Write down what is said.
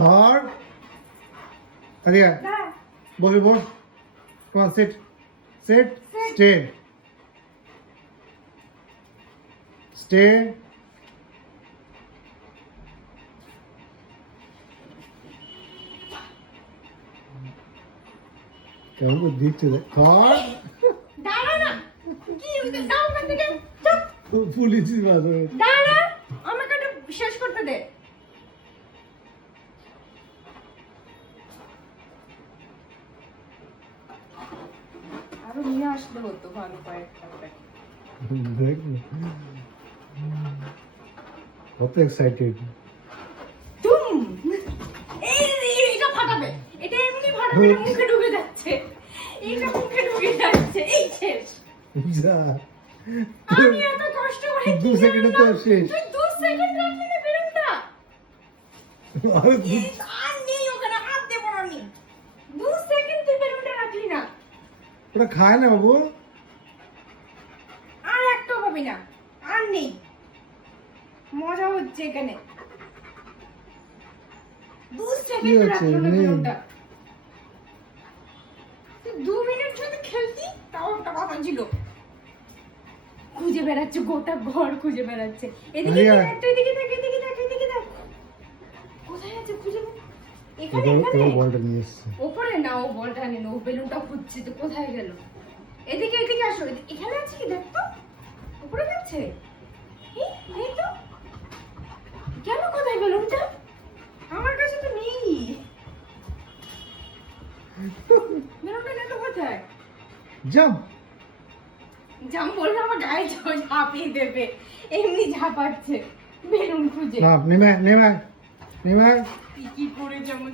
Third. Alia. Boss. Come on, sit. Sit. Stay. Stay. কেমন দিচ্ছে থর দাঁড়া না কি দাও ওখান থেকে চুপ পুলিশ বাজে দাঁড়া আমাকে এটা শেষ করতে দে আরো নিয়ে আসলে হতো ভালো কয়েকটা দেখ কত এক্সাইটেড তুম এইটা ফাটাবে এটা এমনি ফাটাবে না মুখে ঢুকে যাচ্ছে এইটা মুখে ঢুকে যাচ্ছে এই শেষ যা আমি এত কষ্ট করে 2 সেকেন্ডে তো শেষ তুই 2 সেকেন্ড রাখলি না বেরোটা আর আর নেই ওখানে হাত দে পড়ানি 2 সেকেন্ড তুই বেরোটা রাখলি না ওটা খায় না বাবু আর একটা হবে না আর নেই মজা হচ্ছে এখানে 2 সেকেন্ড রাখলো না বেরোটা 2 মিনিট যদি খেলতি তাও একটা কথা ছিল খুঁজে বেড়াচ্ছে গোটা ঘর খুঁজে বেড়াচ্ছে এদিকে এদিকে দেখ কোথায় আছে খুঁজে এখানে বলটা নিয়ে এসেছে উপরে না ও বলটা নেই ও বেলুনটা খুঁজছে তো কোথায় গেল এদিকে আসো এখানে আছে কি দেখ তো উপরে যাচ্ছে এই তো কেন কোথায় বেলুনটা আমার কাছে তো নেই বেলুনটা গেল কোথায় জাম বললে আমার গায়ে ঝাঁপিয়ে দেবে এমনি ঝাঁপাচ্ছে বেলুন খুঁজে না নেমে কি করে যেমন